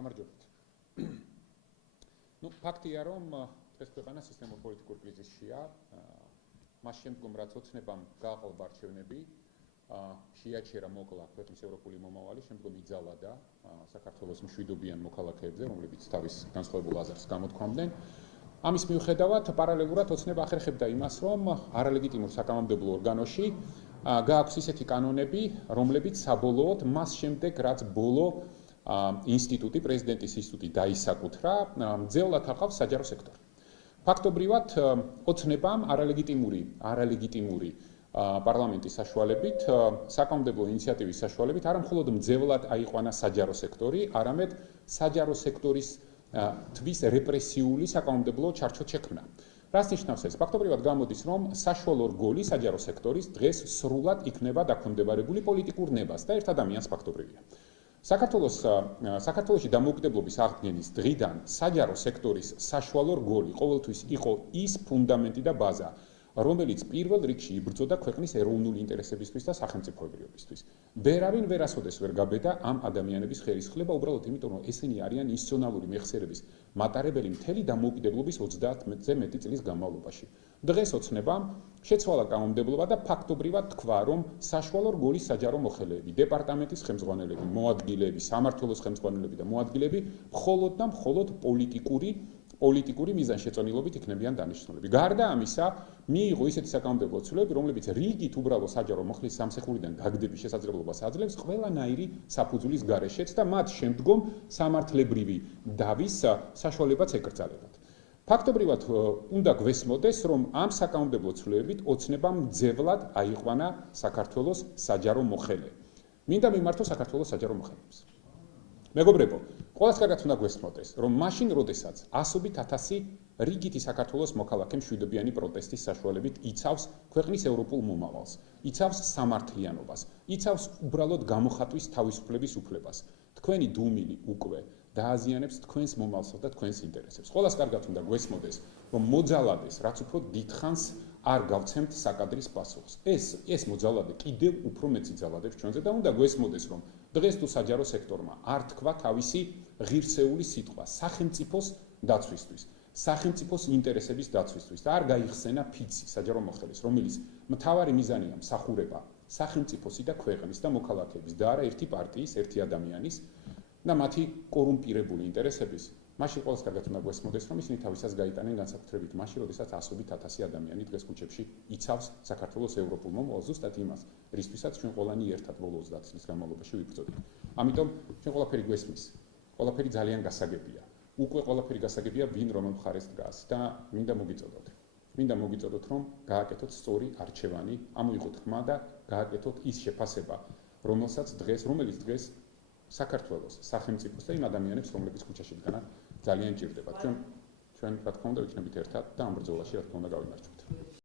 გამარჯობთ. ფაქტია, რომ დღეს ქვეყანა სისტემურ პოლიტიკურ კრიზისშია. მას შემდგომ, რაც ოცნებამ გააყალბა არჩევნები, შეაჩერა მოკლა ქვეყნის ევროპული მომავალი, შემდგომ იძალადა საქართველოს მშვიდობიან მოქალაქეებზე, რომლებიც თავის განსხვავებულ აზრს გამოთქვამდნენ. ამის მიუხედავად, პარალელურად ოცნება ახერხებდა იმას, რომ არალეგიტიმურ საკანონმდებლო ორგანოში გააქვს ისეთი კანონები, რომლებიც საბოლოოდ მას შემდეგ, რაც ბოლო ინსტიტუტი, პრეზიდენტის ინსტიტუტი დაისაკუთრა, მძევლად აყავს საჯარო სექტორი. ფაქტობრივად, ოცნებამ არალეგიტიმური პარლამენტის საშუალებით, საკანონმდებლო ინიციატივის საშუალებით არა მხოლოდ მძევლად აიყვანა საჯარო სექტორი, არამედ საჯარო სექტორის თვის რეპრესიული საკანონმდებლო ჩარჩო შექმნა. რას ნიშნავს ეს? ფაქტობრივად გამოდის, რომ საშუალო რგოლი საჯარო სექტორის დღეს სრულად იქნება დაქვემდებარებული პოლიტიკურ ნებას და ერთ ადამიანს ფაქტობრივია. საქართველოში დამოუკიდებლობის აღდგენის დღიდან საჯარო სექტორის საშუალო რგოლი ყოველთვის იყო ის ფუნდამენტი და ბაზა, რომელიც პირველ რიგში იბრძოდა ქვეყნის ეროვნული ინტერესებისთვის და სახელმწიფოებრიობისთვის. ვერავინ ვერასოდეს ვერ გაბედა ამ ადამიანების ხელისხლება, უბრალოდ იმიტომ, რომ ესენი არიან ინსტიტუციონალური მეხსიერების მატარებელი მთელი დამოუკიდებლობის 30-ზე მეტი წლის განმავლობაში. დღეს ოცნებამ შეცვალა კანონმდებლობა და ფაქტობრივად თქვა, რომ საშუალო რგოლის საჯარო მოხელეები, დეპარტამენტის ხელმძღვანელები, მოადგილეები, სამმართველოს ხელმძღვანელები და მოადგილეები მხოლოდ და მხოლოდ პოლიტიკური მიზანშეწონილობით იქნებიან დანიშნულები. გარდა ამისა, მიიღო ისეთი საკანონმდებლო ცვლილებები, რომლებიც რიგით უბრალო საჯარო მოხლის სამსახურიდან გაგდების შესაძლებლობას აძლევს ყველანაირი საფუძვლის გარეშეც და მათ შემდგომ სამართლებრივი დავის საშუალებაც ეკრძალებათ. ფაქტობრივად უნდა გვესმოდეს, რომ ამ საკანონმდებლო ცვლილებებით ოცნებამ მძევლად აიყვანა საქართველოს საჯარო მოხელე. მინდა მიმართო საქართველოს საჯარო მოხელეებს. მეგობრებო, ყველას კარგად უნდა გვესმოდეს, რომ მაშინ, როდესაც ასობით ათასი რიგითი საქართველოს მოქალაქე მშვიდობიანი პროტესტის საშუალებით იცავს ქვეყნის ევროპულ მომავალს, იცავს სამართლიანობას, იცავს უბრალოდ გამოხატვის თავისუფლების უფლებას. თქვენი დუმილი უკვე დააზიანებს თქვენს მომავალსა და თქვენს ინტერესებს. ყველას კარგად უნდა გვესმოდეს, რომ მოძალადეს, რაც უფრო დიდხანს არ გავცემთ საკადრის პასუხს. ეს მოძალადე კიდევ უფრო მეტი ძალადებს ჩვენზე და უნდა გვესმოდეს, რომ დღეს თუ საჯარო სექტორმა არ თქვა თავისი ღირსეული სიტყვა სახელმწიფოს დაცვისთვის, სახელმწიფოს ინტერესების დაცვისთვის და არ გაიხსენა ფიცი საჯარო მოხელის, რომელიც მთავარი მიზანია მსახურება სახელმწიფოსი და ქვეყნის და მოქალაქეების და არა ერთი პარტიის, ერთი ადამიანის და მათი კორუმპირებული ინტერესების, მაშინ ყველას კარგად უნდა გვესმოდეს, რომ ისინი თავისას გაიტანენ განსაკუთრებით მაშინ, როდესაც ასობით ათასი ადამიანი დღეს ქუჩებში იცავს საქართველოს ევროპულ მომავალს, ზუსტად იმას, რისთვისაც ჩვენ ყველანი ერთად ბოლო 30 წლის განმავლობაში ვიბრძოდით. ამიტომ ჩვენ ყველაფერი გვესმის, ყველაფერი ძალიან გასაგებია. უკვე ყველაფერი გასაგებია, ვინ რომელ მხარეს დგას და მინდა მოგიწოდოთ, რომ გააკეთოთ სწორი არჩევანი, ამოიღოთ ხმა და გააკეთოთ ის შეფასება, რომელიც დღეს საქართველოს სახელმწიფოს და იმ ადამიანებს, რომლებიც ქუჩაში დგანან, ძალიან ჭირდება. ჩვენ რა თქმა უნდა ვიქნებით ერთად და ამ ბრძოლაში რა თქმა უნდა გავიმარჯვებთ.